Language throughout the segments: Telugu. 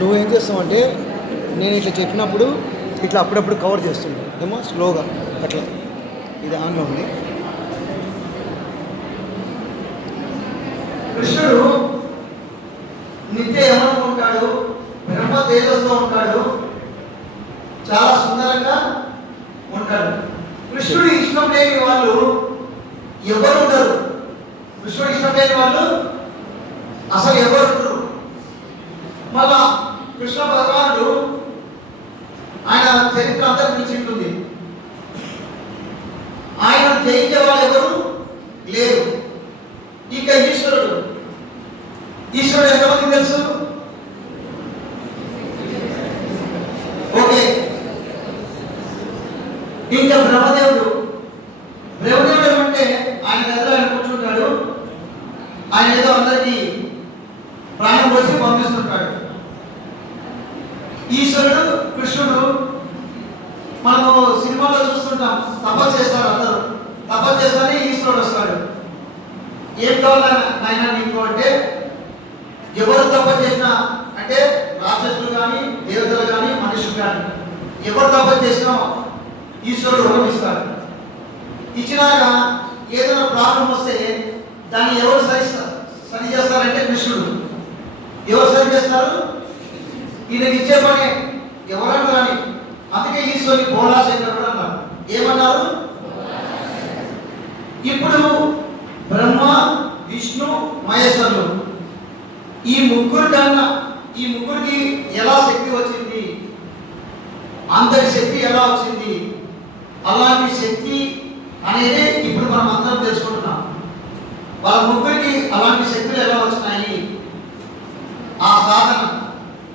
నువ్వేం చేస్తావంటే నేను ఇట్లా చెప్పినప్పుడు ఇట్లా అప్పుడప్పుడు కవర్ చేస్తున్నావు ఏమో స్లోగా అట్లా. ఇది ఆన్లో ఉంది. కృష్ణుడు నిత్య యమనంలో ఉంటాడు, బ్రహ్మ తేజస్తో ఉంటాడు, చాలా సుందరంగా ఉంటాడు. కృష్ణుడు ఇష్టం లేని వాళ్ళు ఎవరు ఉండరు. కృష్ణుడు ఇష్టం లేని వాళ్ళు అసలు ఎవరు ఉండరు. మళ్ళా కృష్ణ భగవానుడు ఆయన చరిత్ర అంతా పిలిచింటుంది. ఆయన జయించే వాళ్ళు ఎవరు లేరు. ఇక ఈశ్వరుడు ఎంతమంది తెలుసు? ఓకే. ఇంకా బ్రహ్మదేవుడు ఏమంటే ఆయన గదిలో ఆయన కూర్చుంటాడు. ఆయన ఏదో అందరికీ ప్రాణం పోసి పంపిస్తుంటాడు. ఈశ్వరుడు కృష్ణుడు మనము సినిమాలో చూస్తుంటాం, తపస్సు చేస్తారు అందరూ. తపస్సు చేస్తానే ఈశ్వరుడు వస్తాడు. ఏం కావాలన్నా నాయన నీకు అంటే, ఎవరు తపస్సు చేసినా అంటే రాక్షసులు కానీ దేవతలు కానీ మనుషులు కానీ ఎవరు తపస్సు చేసినా ఈశ్వరుడు వరమిస్తాడు. ఇచ్చినాక ఏదైనా ప్రాబ్లం వస్తే దాన్ని ఎవరు సరి చేస్తారంటే కృష్ణుడు. ఎవరు సరి చేస్తారు? ఈయనకి ఇచ్చే పని ఎవరన్నా కానీ. అందుకే ఈశ్వరుని బోళాశంకరుడు అన్నారు. ఏమన్నారు? ఇప్పుడు బ్రహ్మ విష్ణు మహేశ్వరులు ఈ ముగ్గురికి ఎలా శక్తి వచ్చింది, అందరి శక్తి ఎలా వచ్చింది, అలాంటి శక్తి అనేది ఇప్పుడు మనం అందరం తెలుసుకుంటున్నాం. వాళ్ళ ముగ్గురికి అలాంటి శక్తులు ఎలా వచ్చినాయి, ఆ సాధన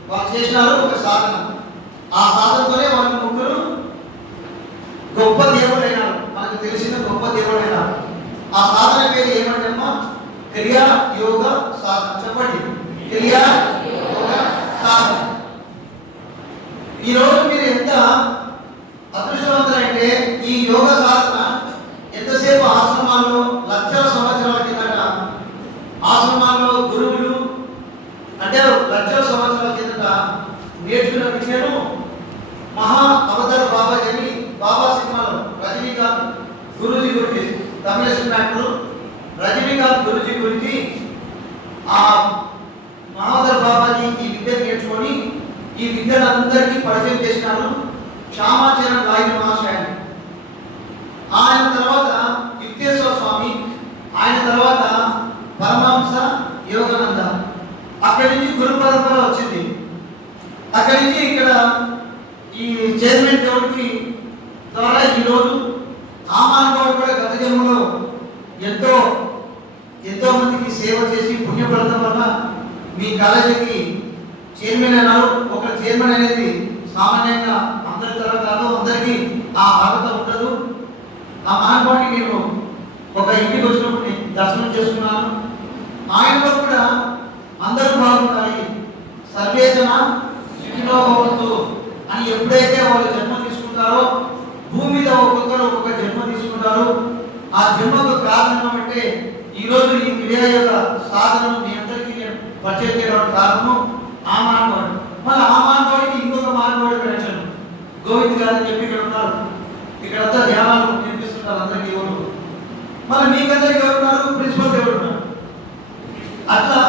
వాళ్ళు చేసినారు. ఒక సాధన, ఆ సాధనతోనే వాళ్ళ ముగ్గురు గొప్ప దేవుడైనారు. మనకు తెలిసిన గొప్ప దేవుడైనారు. ఆ సాధన పేరు ఏమంటే అమ్మా, క్రియా యోగ సాధన. చెప్పండి, క్రియా యోగ సాధన. ఈరోజు మీరు ఎంత అదృష్టవంతులంటే ఈ యోగ సాధన ఎంతసేపు ఆశ్రమాల్లో లక్షల సంవత్సరాల కిందట ఆశ్రమాల్లో గురువులు అంటే లక్షల సంవత్సరాల కిందట నేర్చుకున్న విషయం మహా అవతార బాబాజీ అని బాబా సినిమాలో రజనీకాంత్ గురూజీ గురించి, తమిళ సినిమా యాక్టర్ రజనీకాంత్ గురూజీ గురించి ఆ మహావతార బాబాజీ ఈ విద్య నేర్చుకొని ఈ విద్యను అందరికీ పరిచయం చేసినారు. శ్యామాచరణ్ లాహిరి మహాశయాన్ని. ఆయన తర్వాత యుక్తేశ్వర స్వామి, ఆయన తర్వాత పరమహంస యోగానంద. అక్కడి నుంచి గురు పరంపర వచ్చింది. అక్కడి నుంచి ఇక్కడ ఈ చైర్మన్ దేవుడికి ద్వారా ఈరోజు ఆమానవాడు కూడా గత జన్మలో ఎంతో మందికి సేవ చేసి పుణ్యఫలితం వల్ల మీ కాలేజీకి చైర్మన్ అయినారు. ఒక చైర్మన్ అనేది సామాన్యంగా అందరి తర కాదు, అందరికీ ఆ అర్హత ఉండదు. ఆ మహానుభావుని నేను ఒక ఇంటికి వచ్చినప్పుడు నేను దర్శనం చేసుకున్నాను. ఆయనలో కూడా అందరూ బాగుండాలి, సర్వేజన సుఖినో భవంతు అని ఎప్పుడైతే వాళ్ళు జన్మ తీసుకుంటారో, భూమి మీద ఒక్కొక్కరు ఒక్కొక్క జన్మ తీసుకుంటారు. ఆ జన్మకు కారణం అంటే ఈరోజు ఈ క్రియా యొక్క సాధనను మీ అందరికీ నేను పరిచయం చేయడానికి కారణము ఆ మానవుడు. మరి ఆ మానవుడికి ఇంకొక మానవుడు కనెక్షన్ గోవింద్ గారు అని చెప్పి ఇక్కడ ఉన్నారు. ఇక్కడంతా ధ్యానాలు నేర్పిస్తున్నారు అందరికీ. ఎవరు మరి మీకందరికి ఎవరు ఉన్నారు? ప్రిన్సిపల్ దేవుడు ఉన్నారు. అట్లా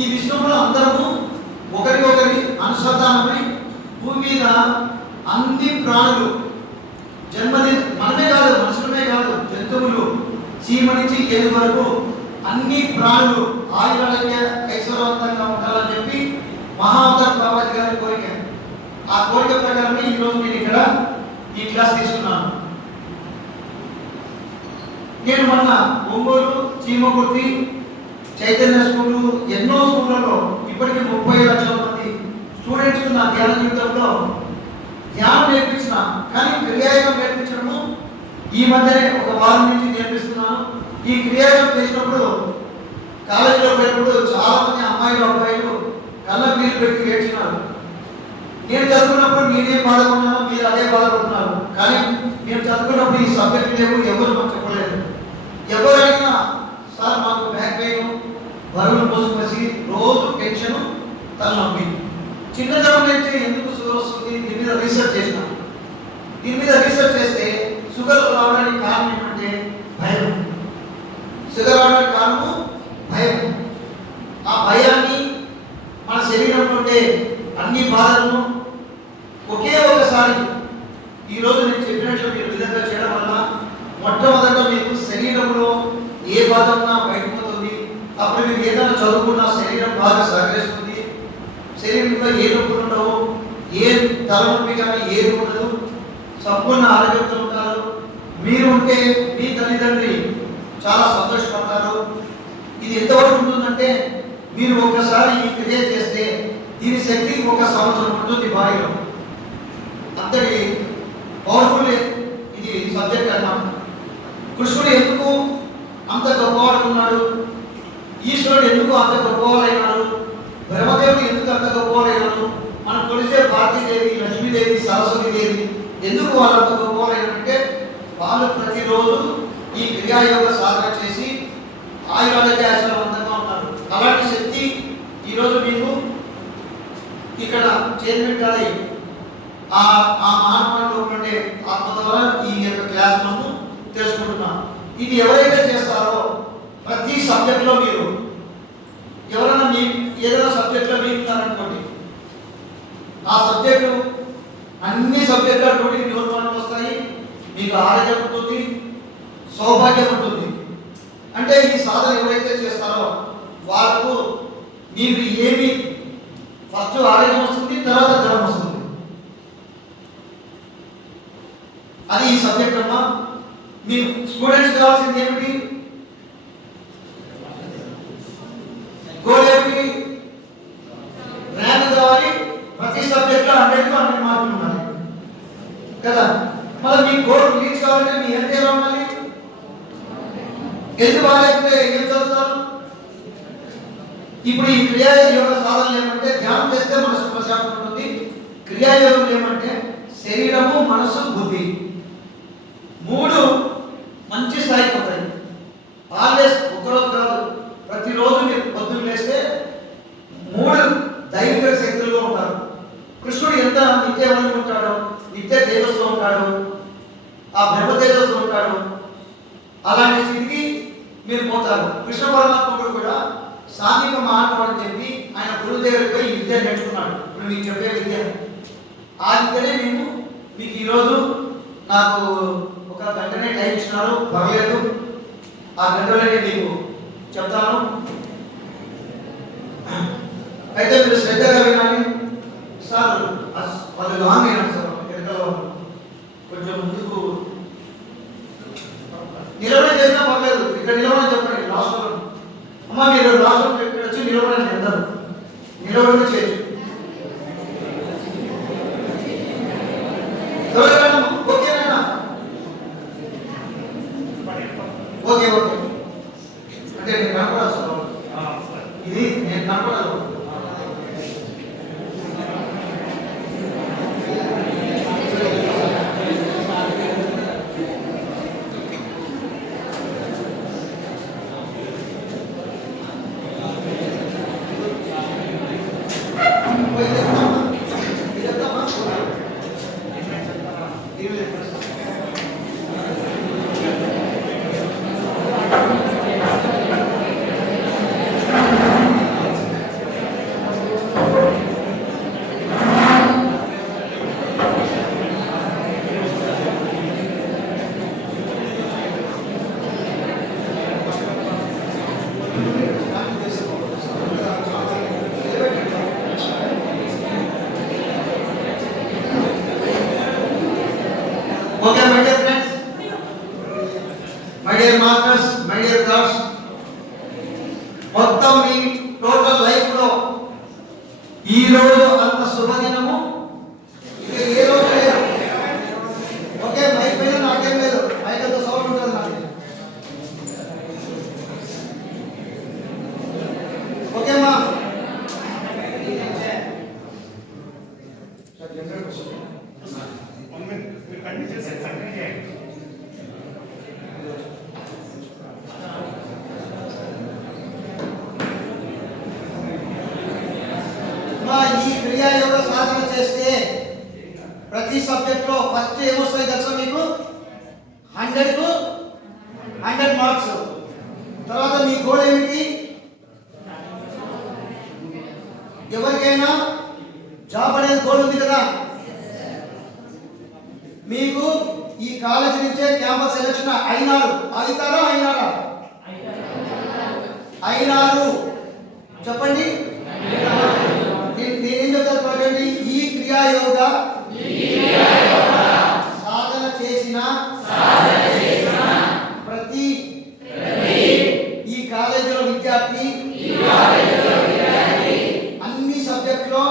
ఈ విశ్వంలో అందరము ఒకరికొకరి అనుసంధానమై భూమి మీద అన్ని ప్రాణులు మనమే కాదు, మనుషులమే కాదు, జంతువులు చీమ నుంచి ఏది వరకు అన్ని ప్రాణులు ఆయురాలకి ఐశ్వర్యవంతంగా ఉండాలని చెప్పి మహావతార బాబాజీ గారి కోరిక. ఆ కోరిక ప్రకారమే ఈరోజు నేను ఇక్కడ ఈ క్లాస్ తీసుకున్నాను. నేను మొన్న ఒంగోలు, చీమకుర్తి, చైతన్య స్కూలు, ఎన్నో స్కూళ్ళలో ఇప్పటికీ 30 లక్షల మంది స్టూడెంట్స్ నా ధ్యాన జీవితంలో ధ్యానం నేర్పించిన. కానీ క్రియాయోగం నేర్పించడము ఈ మధ్యనే ఒక వారం నుంచి నేర్పిస్తున్నాను. ఈ క్రియాయోగం చేసినప్పుడు కాలేజీలో పోయినప్పుడు చాలా మంది అమ్మాయిలు అబ్బాయిలు కళ్ళ నీళ్ళు పెట్టి ఏడ్చినారు. నేను చదువుకున్నప్పుడు నేనేం బాధపడుతున్నాను, మీరు అదే బాధపడుతున్నారు. కానీ నేను చదువుకున్నప్పుడు ఈ సబ్జెక్ట్ లేవు, ఎవరు మాకు చెప్పలేదు. ఎవరైనా సార్ మాకు బ్యాక్ పెయిన్, బరువులు మోసుకొచ్చి రోజు టెన్షన్, తలనొప్పి. చిన్నతనం నుంచి ఎందుకు షుగర్ వస్తుంది దీని మీద రీసెర్చ్ చేసిన. దీని మీద రీసెర్చ్ చేస్తే షుగర్ రావడానికి కారణం ఏమంటే భయం. షుగర్ రావడానికి కారణము భయం. ఆ భయాన్ని మన శరీరంలో ఉండే అన్ని బాధలను ఒకే ఒకసారి ఈరోజు నేను చెప్పినట్లు మీరు విధంగా చేయడం వల్ల మొట్టమొదట మీకు శరీరంలో ఏ బాధ ఉన్నా బయటపోతుంది. అప్పుడు మీరు ఏదైనా చదువుకున్నా శరీరం బాగా సహకరిస్తుంది. శరీరంలో ఏ నొప్పులు ఉండవు, ఏ తలనొప్పి కానీ ఏది ఉండదు, సంపూర్ణ ఆరోగ్యంతో ఉంటారు. మీరు ఉంటే మీ తల్లిదండ్రి చాలా సంతోషపడతారు. ఇది ఎంతవరకు ఉంటుందంటే మీరు ఒక్కసారి ఈ క్రియ చేస్తే దీని శక్తి ఒక సంవత్సరం ఉంటుంది బాడీలో. అంతటి పవర్ఫుల్ ఇది సబ్జెక్ట్ అన్నాం. కృష్ణుడు ఎందుకు అంత గొప్పవాడుకున్నాడు, ఈశ్వరుడు ఎందుకు అంత గొప్పవాడైనాడు, బ్రహ్మదేవుడు ఎందుకు అంత గొప్పవాడైనాడు, మనం కొలిసే భారతీదేవి, లక్ష్మీదేవి, సరస్వతీదేవి ఎందుకు వాళ్ళు అంత గొప్పవాడైనారంటే వాళ్ళు ప్రతిరోజు ఈ క్రియాయోగ సాధన చేసి ఆయుర్వేదంగా ఉన్నారు. అలాంటి శక్తి ఈరోజు మీకు ఇక్కడ చైర్మన్ గారి ఆ మహాత్మాలో ఉండే ఆత్మ ద్వారా ఈ యొక్క క్లాస్ మనం తెలుసుకుంటున్నాం. ఇది ఎవరైతే చేస్తారో ప్రతి సబ్జెక్ట్లో మీరు ఎవరైనా మీ ఏదైనా సబ్జెక్ట్లో మీకున్నారనుకోండి, ఆ సబ్జెక్టు అన్ని సబ్జెక్టుల నుండి 100 మార్కులు వస్తాయి. మీకు ఆరోగ్యం ఉంటుంది, సౌభాగ్యం ఉంటుంది. అంటే ఈ సాధన ఎవరైతే చేస్తారో వాళ్ళకు మీకు ఏమి ఫస్ట్ ఆరోగ్యం వస్తుంది, తర్వాత ధనం వస్తుంది. అది ఈ సబ్జెక్ట్ అమ్మా. మీ స్టూడెంట్స్ కావాల్సింది ఏమిటి, గోల్ ఏమిటి, ర్యాంక్ కావాలి. ప్రతి సబ్జెక్ట్లో 100కు 100 మార్కులు ఉండాలి కదా. మళ్ళీ మీ గోల్ రీచ్ కావాలంటే మీ హెల్త్ ఎలా ఉండాలి. హెల్త్ బాగాలేకపోతే ఏం చదువుతారు. ఇప్పుడు ఈ క్రియాయోగ సాధనలు ఏమంటే ధ్యానం చేస్తే మనసు ప్రశాంతం ఉంటుంది. క్రియాయోగం ఏమంటే శరీరము, మనసు, బుద్ధి 3 మంచి స్థాయికి పోతాయి. ఆల్వేస్ ఒకరోజు కాదు, ప్రతిరోజు మీరు పొద్దున్న లేస్తే 3 దైవిక శక్తులుగా ఉంటారు. కృష్ణుడు ఎంత నిత్యవంతుడు ఉంటాడో, నిత్య తేజస్సులో ఉంటాడు, ఆ బ్రహ్మ తేజస్సులో ఉంటాడు. అలాంటి స్థితికి మీరు పోతారు. కృష్ణ పరమాత్ముడు కూడా సాంఘిక మహాత్ముడు అని చెప్పి ఆయన గురుదేవుడిపై ఈ విద్య నేర్చుకున్నాడు. ఇప్పుడు మీకు చెప్పే విద్య ఆ విద్యనే నేను మీకు ఈరోజు నాకు ఒక గంటనే టైం ఇచ్చినారు, పర్లేదు. ఆ గంటలోనే మీకు చెప్తాను. అయితే మీరు శ్రద్ధగా వినాలి. సార్ వాళ్ళు లాంగ్ అయినారు సార్, వెనకాల కొంచెం ముందుకు నిలబడి చేసినా పర్లేదు. ఇక్కడ నిలబడి చెప్పండి లాస్ట్ లో. అమ్మ మీరు లాస్ట్ లో ఇక్కడ వచ్చి నిలబడండి, అందరూ నిలబడి చేయండి. ఓకేనా? Okay okay. అంటే నేను కనపడాలి సార్, ఇది నేను కనపడాలి. Okay, my dear friends, my dear masters, my dear gods, మొత్తం మీ టోటల్ లైఫ్ లో ఈ రోజు అంత శుభదినము ఇక ఏ రోజు లేదు. ఓకే, మైక్ పైన నాకేం లేదు, మైక్ అంత సౌండ్ ఉంటుంది నాకు. ఓకే మా ఈ క్రియాయోగ ప్రతి సబ్జెక్ట్లో ఫస్ట్ ఏమొస్తాయి తెలుసా మీకు? 100కు 100 మార్క్స్. తర్వాత మీ గోల్ ఏమిటి? ఎవరికైనా జాబ్ అనేది గోల్ ఉంది కదా. మీకు ఈ కాలేజీ నుంచే క్యాంపస్ సెలక్షన్ అయినారా? చెప్పండి. నేనేం చెప్తాను చూడండి. ఈ క్రియాయోగ సాధన చేసిన ప్రతి ఈ కాలేజీలో విద్యార్థి అన్ని సబ్జెక్టులో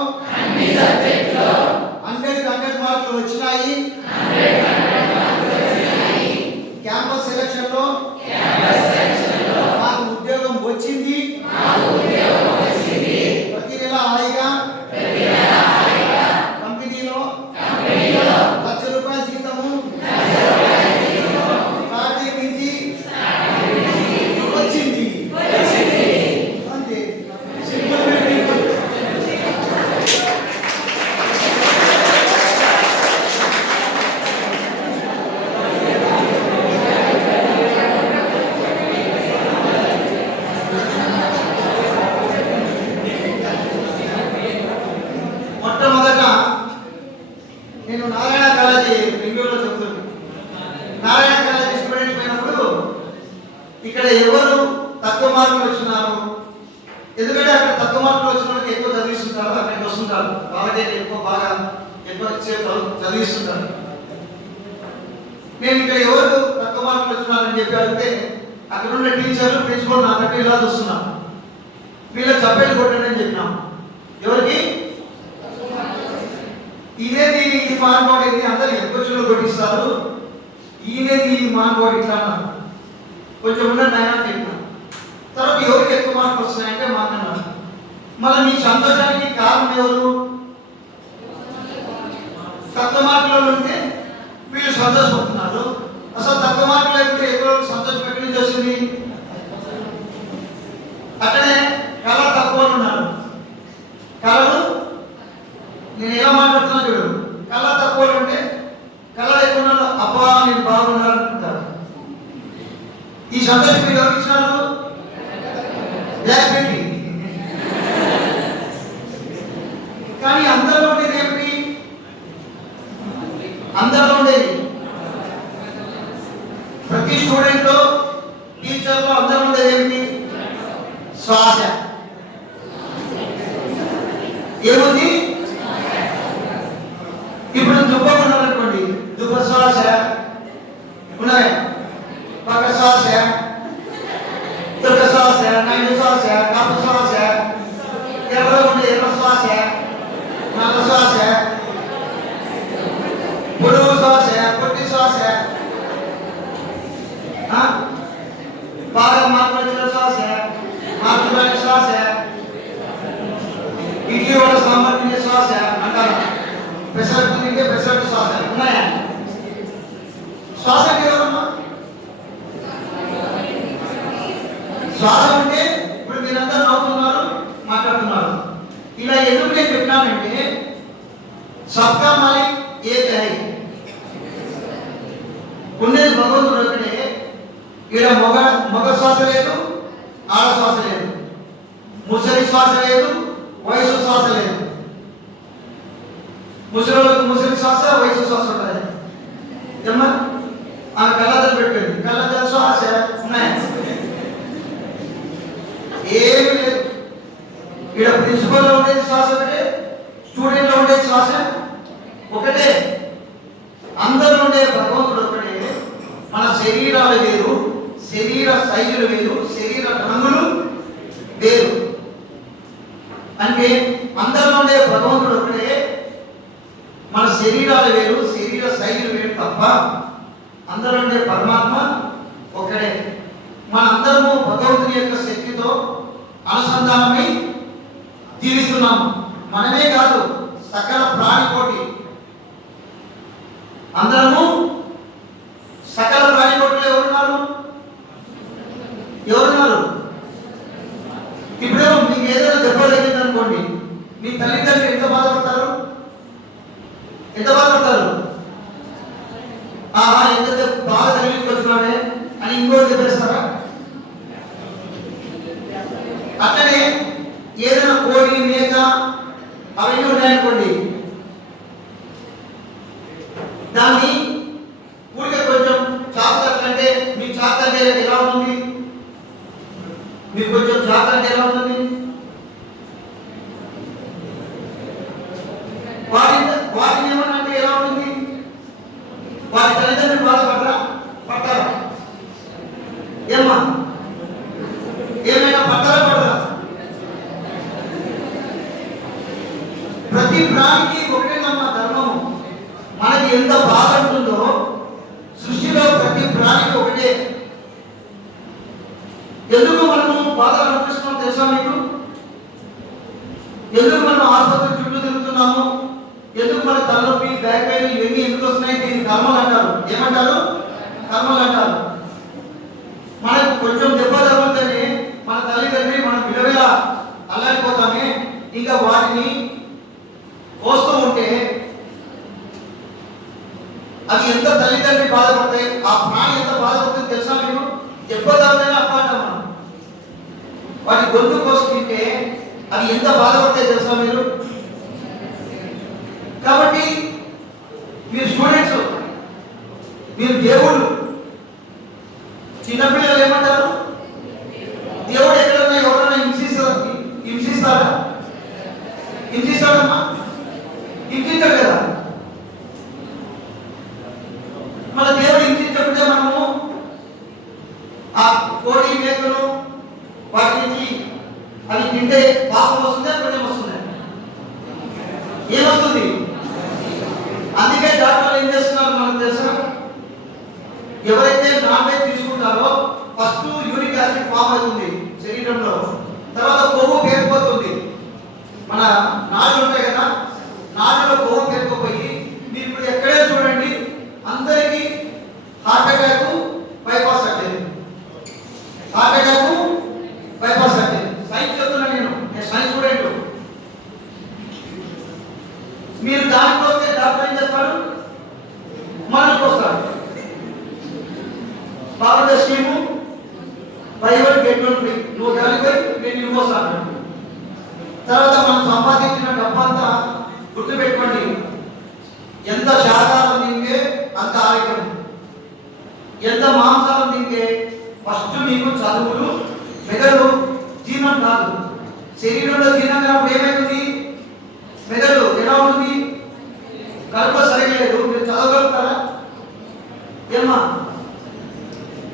100 మార్కులు వచ్చినాయి. క్యాంపస్ సెలక్షన్ లో నాకు ఉద్యోగం వచ్చింది. ప్రతి నెల హాయిగా కంపెనీలో ₹1,00,000 జీతము స్టార్టింగ్ నుంచి వచ్చింది. అంతే. మొట్టమొదట నేను నారాయణ కాలేజీ బెంగళూరులో చెప్తున్నాను. నారాయణ కాలేజీ స్టూడెంట్స్ పోయినప్పుడు ఇక్కడ ఎవరు తక్కువ మార్కులు వచ్చినారు, ఎందుకంటే అక్కడ తక్కువ మార్కులు వచ్చిన వాళ్ళకి ఎక్కువ చదివిస్తుంటారు, అక్కడికి వస్తుంటారు, వాళ్ళకే ఎక్కువ చదివిస్తుంటారు. నేను ఇక్కడ ఎవరు తక్కువ మార్కులు వచ్చినారని చెప్పి అడిగితే అక్కడ ఉన్న టీచర్లు ప్రిన్సిపల్ నాకంటే ఇలా చూస్తున్నారు. వీళ్ళకి చప్పేలు కొట్టండి అని చెప్పినాం. ఎవరికి? ఈయనేది ఈ మానవాడు అందరు ఎక్కువ చెడు కొట్టిస్తారు, ఈయనేది ఈ మానవాడు ఇట్లా అన్నారు. కొంచెం ఉన్న నాయన చెప్పిన తర్వాత ఎవరికి ఎక్కువ మార్కులు వస్తున్నాయంటే మాకన్నారు. మళ్ళీ మీ సంతోషానికి కారణం ఎవరు? తక్కువ మార్కులు ఉంటే వీళ్ళు సంతోషపడుతున్నారు. అసలు తక్కువ మార్కులు అయితే ఎక్కువ సంతోషం ఎక్కడి నుంచి వచ్చింది? అక్కడే కళ తక్కువ ఉన్నారు. కళలు నేను ఎలా మాట్లాడుతున్నా చూడు. కళ తక్కువ ఉంటే కళ ఎక్కువ ఉన్నారు. అబ్బా నేను బాగున్నారు అనుకుంటారు. ఈ సంతోషం మీరు ఎవరికి ఇచ్చినారు? బ్లాక్ బెట్టి. కానీ అందరిలో ఉండేది ఏమిటి? అందరిలో ఉండేది ప్రతి స్టూడెంట్ లో టీచర్ లో అందరూ ఉండేది ఏమిటి? శ్వాస. ఏముంది? ఇప్పుడు దుబ్బ ఉన్నారనుకోండి, దుబ్బ శ్వాస ఉన్నాయి, పక్క శ్వాస, దుర్గ శ్వాస, నైన్ శ్వాస, కప్ప శ్వాస, ఎర్ర ఉండే ఎర్ర శ్వాస, నల్ల శ్వాస, పొడుగు శ్వాస, పొట్టి శ్వాస, బాగా మార్పులు వచ్చిన శ్వాస, మార్పులు శ్వాస, ఇడ్లీ వడ సాంబార్ తినే శ్వాస అంటారు. పెసరట్టు తింటే పెసరట్టు శ్వాస ఉన్నాయా? శ్వాస ఎవరమ్మా? శ్వాస అంటే ఇప్పుడు మీరంతా నవ్వుతున్నారు, మాట్లాడుతున్నారు. ఇలా ఎందుకు నేను చెప్పినానంటే సబ్కా మాలిక్ ఏక్ హై. ఉండేది భగవంతుడు ఒకటే. ఇక్కడ మగ శ్వాస లేదు, ఆడ శ్వాస లేదు, ముసలి శ్వాస లేదు, వయసు శ్వాస లేదు. ముసలికి ముసలి శ్వాస, వయసు శ్వాస ఉంటుంది. ఏమన్నా ఆమె కళ్ళద్దలు పెట్టింది, కళ్ళద్దల శ్వాస ఉన్నాయి, ఏమి లేదు. ఇక్కడ ప్రిన్సిపల్లో ఉండేది శ్వాస ఒకటే, స్టూడెంట్లో ఉండేది శ్వాస ఒకటే. అందరూ ఉండే భగవంతుడు ఒకటే. మన శరీరాలు వేరు, శరీర శైలులు వేరు, శరీర రంగులు వేరు. అంటే అందరూ ఉండే భగవంతుడు ఒకటే. మన శరీరాలు వేరు, శరీర శైలులు వేరు తప్ప అందరూ ఉండే పరమాత్మ ఒకడే. మనందరము భగవంతుని యొక్క శక్తితో అనుసంధానమై జీవిస్తున్నాము. మనమే కాదు, సకల ప్రాణికోటి అందరము. సకల ప్రాణికోటిలో ఎవరున్నారు? ఇప్పుడు మీకు ఏదైనా దెబ్బ తగ్గింది అనుకోండి, మీ తల్లిదండ్రులు ఎంత బాధపడతారు? ఆహా ఎంత బాగా తగిలించుకొచ్చినాడే అని ఇంకోటి చెప్పేస్తారా? అట్లనే ఏదైనా కోడి మేక అవన్నీ ఉన్నాయనుకోండి, దాన్ని ఊరికే కొంచెం చాకులంటే మీ చాకు అంటే ఎలా ఉంటుంది? మీకు కొంచెం చాకు అంటే ఎలా ఉంటుంది? వాటిని ఏమన్నా అంటే ఎలా ఉంటుంది? వాటి తల్లిదండ్రులు బాధపడరా? పడతారా? ఏమ్మా ఏమైనా పడతారా పడరా? ప్రతి ప్రాణికి ఒకటేనమ్మా ధర్మము. మనకి ఎంత బాధ ఉంటుందో సృష్టిలో ప్రతి ప్రాణికి ఒకటే. ఎందుకు మనము బాధలు అనిపిస్తున్నాం తెలుసా మీకు? ఎందుకు మనం ఆసుపత్రి చుట్టూ తిరుగుతున్నాము? ఎందుకు మన తలనొప్పి బ్యాక్ పెయిన్ ఇవన్నీ ఎందుకు వస్తున్నాయి? దీన్ని కర్మలు అంటారు. ఏమంటారు? కర్మలు అంటారు. మనకు కొంచెం దెబ్బ తగులుతేనే మన తల్లిదండ్రి మనం విలువలా అల్లాడిపోతామే. ఇంకా వాటిని కోస్తూ ఉంటే అది ఎంత తల్లిదండ్రి బాధపడతాయి, ఆ ప్రాణి ఎంత బాధపడుతుంది తెలుసా మీకు? దెబ్బ తగులైనా అప్పాట మనం వాటి గొంతు కోసి తింటే అది ఎంత బాధపడతాయి తెలుసా మీరు? కాబట్టి మీరు స్టూడెంట్స్, మీరు దేవుళ్ళు. చిన్నపిల్లలు ఏమంటారు? దేవుడు ఎక్కడన్నా ఎవరన్నా హింసిస్తారా? హింసిస్తాడమ్మా? హింసించాడు కదా. మన దేవుడు హింసించకుంటే మనము ఆ కోడి మేకలు వాటి నుంచి అవి తింటే పాపం వస్తుందా పుణ్యం వస్తుందా? ఏమొస్తుంది? అందుకే డాక్టర్లు ఏం చేస్తున్నారు మనకు తెలుసా? ఎవరైతే నాన్ వెజ్ తీసుకుంటారో ఫస్ట్ యూరిక్ యాసిడ్ ఫామ్ అవుతుంది శరీరంలో, తర్వాత కొవ్వు పేరుకుపోతుంది. మన నాడులు ఉంటాయి కదా, నాడులో కొవ్వు పేరుకుపోయి మీరు ఇప్పుడు ఎక్కడే చూడండి అందరికీ హార్ట్ అటాక్, బైపాస్ అట్టేది. హార్ట్ అటాక్, బైపాస్ అట్టేది. సైన్స్ చెప్తున్నా నేను సైన్స్ స్టూడెంట్. మీరు దానికి వస్తే డాక్టర్ ఏం చేస్తాడు? మనకు వస్తాడు. బాగుండే scheme by one get one free. నువ్వు దానికి పోయి నేను నువ్వు వస్తాను. తర్వాత మనం సంపాదించిన డబ్బంతా గుర్తుపెట్టుకోండి, ఎంత శాకాహారం తింటే అంత ఆరోగ్యం, ఎంత మాంసాహారం తింటే ఫస్ట్ మీకు చదువులు మెదడు జీర్ణం కాదు. శరీరంలో జీర్ణం కానప్పుడు ఏమైతుంది? మెదడు ఎలా ఉంటుంది? కడుపులో సరిగా లేదు. మీరు చదవగలుగుతారా? ఏమ్మా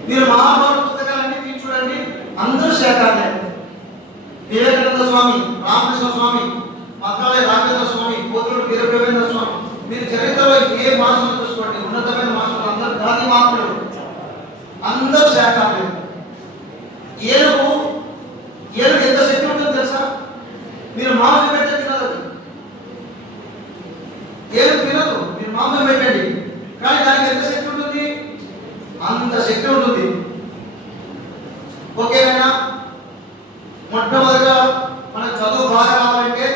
మీరు మహాభారత పుస్తకాలన్నీ తీసి చూడండి, అందరూ శాఖాలే. వివేకానంద స్వామి, రామకృష్ణ స్వామి, మద్రాలయ రాజేంద్ర స్వామి, పోతులూరు వీరబ్రహ్మేంద్ర స్వామి, మీరు చరిత్రలో ఏ మాసలు చూసుకోండి, ఉన్నతమైన మాసలు అందరూ గాంధీ మహాత్ములు, అందరూ శాఖాలే. ఏనుగు ఎంత శక్తి ఉంటుందో తెలుసా? మీరు మాంసం పెడితే తినదు. ఏనుగు తినదు, మీరు మాంసం పెట్టండి, కానీ దానికి ఎంత శక్తి ఉంటుంది? అంత శక్తి ఉంటుంది. ఓకేనా? మొట్టమొదటిగా మన చదువు బాగా రావాలంటే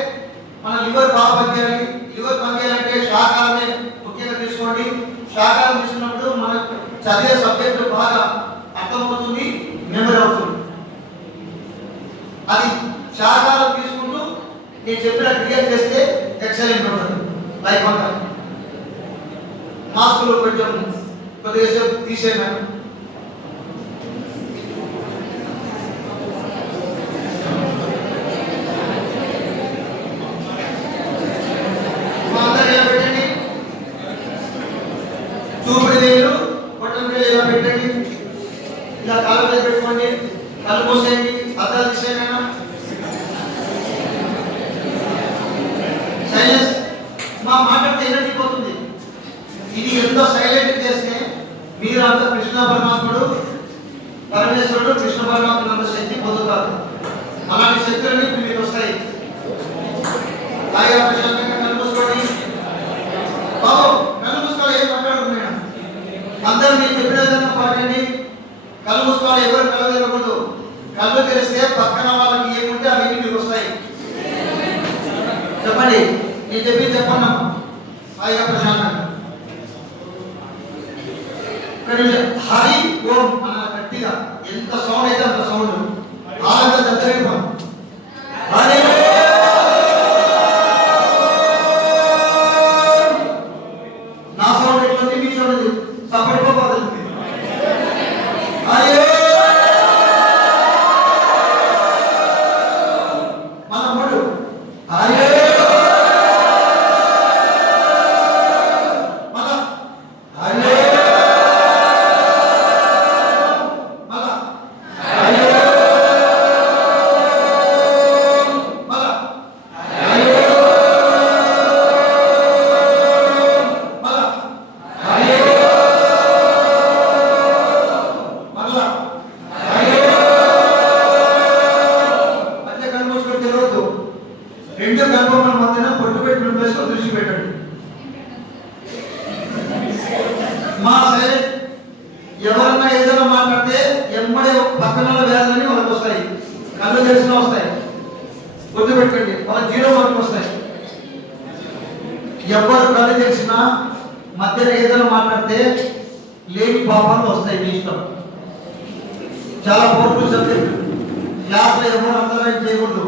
మన లివర్ బాగా పనిచేయాలి. లివర్ పనిచేయాలంటే శాకాహారమే ముఖ్యంగా తీసుకోండి. శాకాహారం తీసుకున్నప్పుడు మన చదివే సబ్జెక్టు బాగా అర్థమవుతుంది, మెమరీ అవుతుంది. అది శాకాహారం తీసుకుంటూ నేను చెప్పిన క్రియేట్ చేస్తే ఎక్సలెంట్ ఉంటుంది లైఫ్ అంతా. మాస్కులు కొంచెం కొద్దిగా తీసేయమని. మా అందరూ ఇలా పెట్టండి. చూపుడు వేలు బొట్టం వేలు ఇలా పెట్టండి. ఇలా కాళ్ళ మీద పెట్టుకోండి. కళ్ళు మూసేయండి. అద్దాలు తీసేయమైనా సైలెన్స్. మా మాట్లాడితే ఎనర్జీ పోతుంది. ఇది ఎంతో సైలెంట్ చేస్తే మీరు అంత కృష్ణ పరమాత్ముడు, పరమేశ్వరుడు, కృష్ణ పరమాత్ముడు అంత శక్తి పొందుతారు. అలాంటి శక్తులన్నీ మీకు వస్తాయి. హాయిగా ప్రశాంతంగా కళ్ళు మూసుకోండి. బాబు కళ్ళు మూసుకోవాలి, ఏం మాట్లాడుతున్నాను. అందరూ నేను చెప్పిన విధంగా పాడండి. కళ్ళు మూసుకోవాలి, ఎవరు కళ్ళు తెరవకూడదు. కళ్ళు తెరిస్తే పక్కన వాళ్ళకి ఏముంటే అవన్నీ మీకు వస్తాయి. చెప్పండి, నేను చెప్పి చెప్పండి. హాయిగా ప్రశాంతంగా ఇక్కడ నుంచి హరి ఓం అన్న గట్టిగా ఎంత సౌండ్ అయితే అంత సౌండ్ ఆనంద దగ్గర హరి నా సౌండ్ ఎట్లా మీ సౌండ్ సపడిపోతుంది హరి మన మూడు హరి రెండు గర్భముల మధ్యన పొట్టు పెట్టుకుని ప్లేస్ లో దృష్టి పెట్టండి. మా సరే ఎవరన్నా ఏదైనా మాట్లాడితే ఎమ్మడే పక్కన వ్యాధులని వాళ్ళకి వస్తాయి, కళ్ళు తెలిసిన వస్తాయి, గుర్తు పెట్టండి. వాళ్ళ జీరో మార్కులు వస్తాయి. ఎవరు కళ్ళు తెలిసినా మధ్యన ఏదైనా మాట్లాడితే లేని పాపాలు వస్తాయి. మీ ఇష్టం. చాలా పవర్ఫుల్ సబ్జెక్ట్. క్లాస్లో ఎవరు అంతరాయం చేయకూడదు.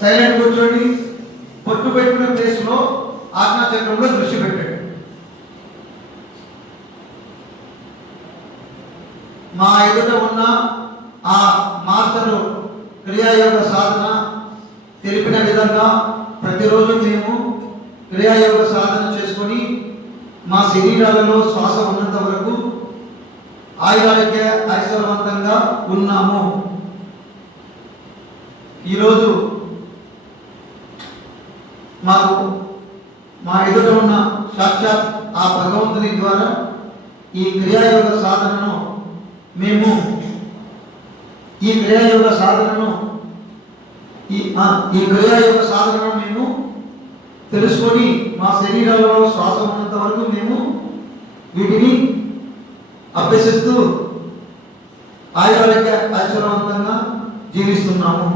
సైలెంట్ కూర్చోండి. పొట్టు పెట్టుకునే ప్లేస్ లో ఆజ్ఞాచక్రంలో దృష్టి పెట్టండి. మా ఎదుట ఉన్న ఆ మాస్టరు క్రియాయోగ సాధన తెలిపిన విధంగా ప్రతిరోజు మేము క్రియాయోగ సాధన చేసుకొని మా శరీరాలలో శ్వాస ఉన్నంత వరకు ఆయురారోగ్య ఐశ్వర్యవంతంగా ఉన్నాము. ఈరోజు మాకు మా ఎదుట ఉన్న సాక్షాత్ ఆ భగవంతుని ద్వారా ఈ క్రియాయోగ సాధనను మేము తెలుసుకొని మా శరీరాలలో శ్వాస ఉన్నంత వరకు మేము వీటిని అభ్యసిస్తూ ఆయురారోగ్య ఐశ్వర్యవంతంగా జీవిస్తున్నాము.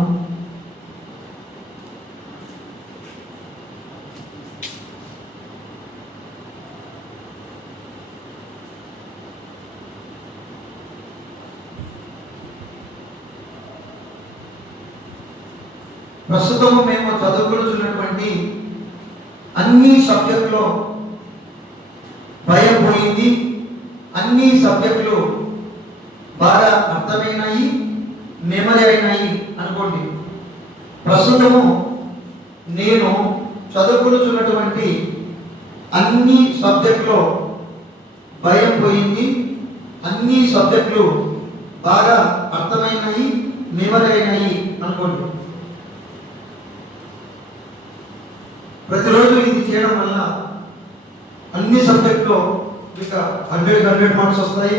ప్రస్తుతం మేము చదువుకుంటున్నటువంటి అన్ని సబ్జెక్టులో భయం పోయింది. అన్ని సబ్జెక్టులు బాగా అర్థమైనాయి, మెమరీ అయినాయి అనుకోండి. ప్రస్తుతము నేను చదువుకుంటున్నటువంటి అన్ని సబ్జెక్టులో భయం పోయింది, అన్ని సబ్జెక్టులు బాగా అర్థమైనాయి, మెమరీ అయినాయి అనుకోండి. ప్రతిరోజు ఇది చేయడం వల్ల అన్ని సబ్జెక్టులో మీకు 100 మార్క్స్ వస్తాయి.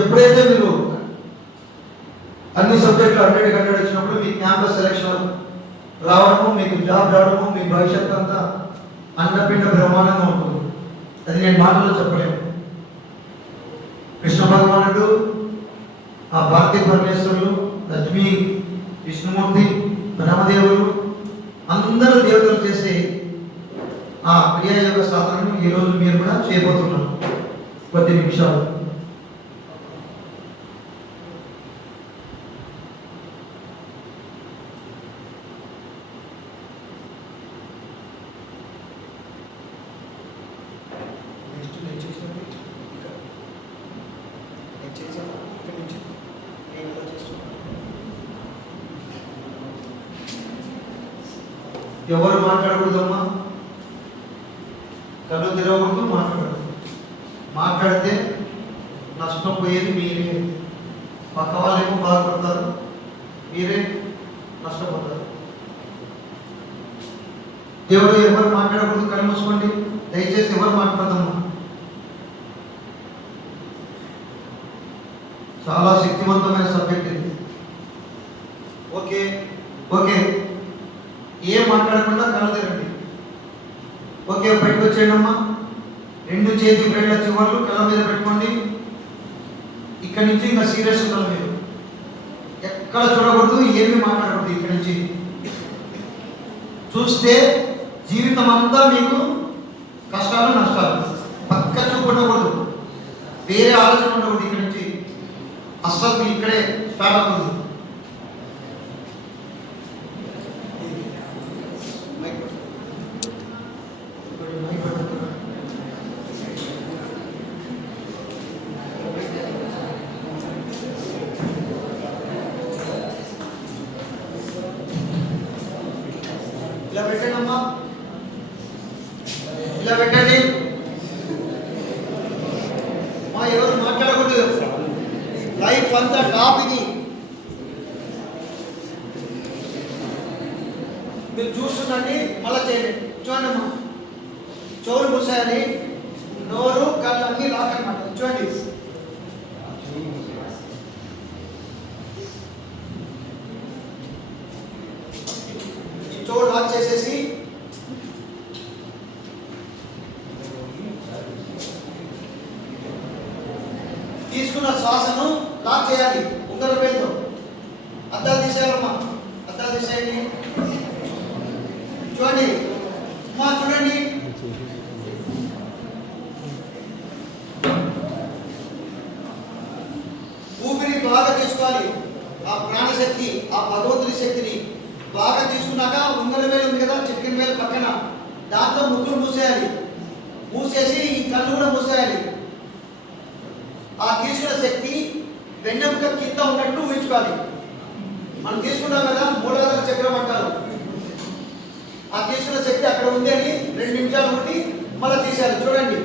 ఎప్పుడైతే మీరు అన్ని సబ్జెక్టులు 100 వచ్చినప్పుడు మీ క్యాంపస్ సెలెక్షన్ రావడము, మీకు జాబ్ రావడము, మీ భవిష్యత్తు అంతా అన్నపిండ బ్రహ్మాండంగా ఉంటుంది. అది నేను మాటల్లో చెప్పలేను. కృష్ణ భగవానుడు, ఆ భారతీ పరమేశ్వరులు, లక్ష్మీ, విష్ణుమూర్తి, బ్రహ్మదేవులు అందరూ దేవతలు చేసే ఆ క్రియాయోగ సాధనను ఈరోజు మీరు కూడా చేయబోతున్నారు. కొద్ది నిమిషాలు ఎవరు మాట్లాడకూడదమ్మా, కళ్ళు తెరవకూడదు, మాట్లాడదు. మాట్లాడితే నష్టం పోయేది మీరే. పక్క వాళ్ళేమో బాధపడతారు, మీరే నష్టపోతారు. ఎవరు మాట్లాడకూడదు, కళ్ళు మూసుకోండి. దయచేసి ఎవరు మాట్లాడదమ్మా. చాలా శక్తివంతమైన సబ్జెక్ట్ ఇది. ఓకే ఓకే, ఏం మాట్లాడకుండా కళ్ళు తెరండి. ఓకే, బయటకు వచ్చేయండి అమ్మా. 2 చేతి బ్రేళ్ల చివర్లు కళ్ళ మీద పెట్టుకోండి. ఇక్కడి నుంచి ఇంకా సీరియస్ ఉండాలి. మీరు ఎక్కడ చూడకూడదు, ఏమి మాట్లాడకూడదు. ఇక్కడి నుంచి చూస్తే జీవితం అంతా మీకు కష్టాలు నష్టాలు. పక్క చూపు ఉండకూడదు. వేరే ఆలోచన ఉండకూడదు. ఇక్కడి నుంచి అస్సలు మీ ఇక్కడే స్టార్ట్ అవుతుంది. ఇలా పెట్టండి అమ్మా, ఇలా పెట్టండి. మా ఎవరు మాట్లాడకూడదు. లైఫ్ అంతా టాప్ ఇది. మీరు చూస్తుండండి, మళ్ళీ చేయండి. చూడండి అమ్మా, చెవులు మూసేయాలి, నోరు కళ్ళు అన్నీ లాక్ అనమాట. చూడండి, చెవులు లాక్ చేసేసి తీసుకున్న శ్వాసను లాక్ చేయాలి ఉంగరం వేలుతో. అద్దాలు తీసేయాలమ్మా, అద్దాలు తీసేయండి. చూడండి అమ్మా, చూడండి. ఊపిరి బాగా తీసుకోవాలి. ఆ ప్రాణశక్తి, ఆ భగవంతుడి శక్తిని బాగా తీసుకున్నాక ఉంగరం వేలు ఉంది కదా, చిటికెన వేలు పక్కన, దాంతో ముక్కులు మూసేయాలి. మూసేసి ఈ కళ్ళు కూడా మూసేయాలి. ఆ తీసుకున్న శక్తి వెన్నెముక కింద ఉన్నట్టు ఊహించుకోవాలి. మనం తీసుకున్నాం కదా, మూలాధార చక్రం అంటారు. ఆ తీసుకున్న శక్తి అక్కడ ఉంది అని 2 నిమిషాలు ఉండి మళ్ళీ తీసేయాలి. చూడండి,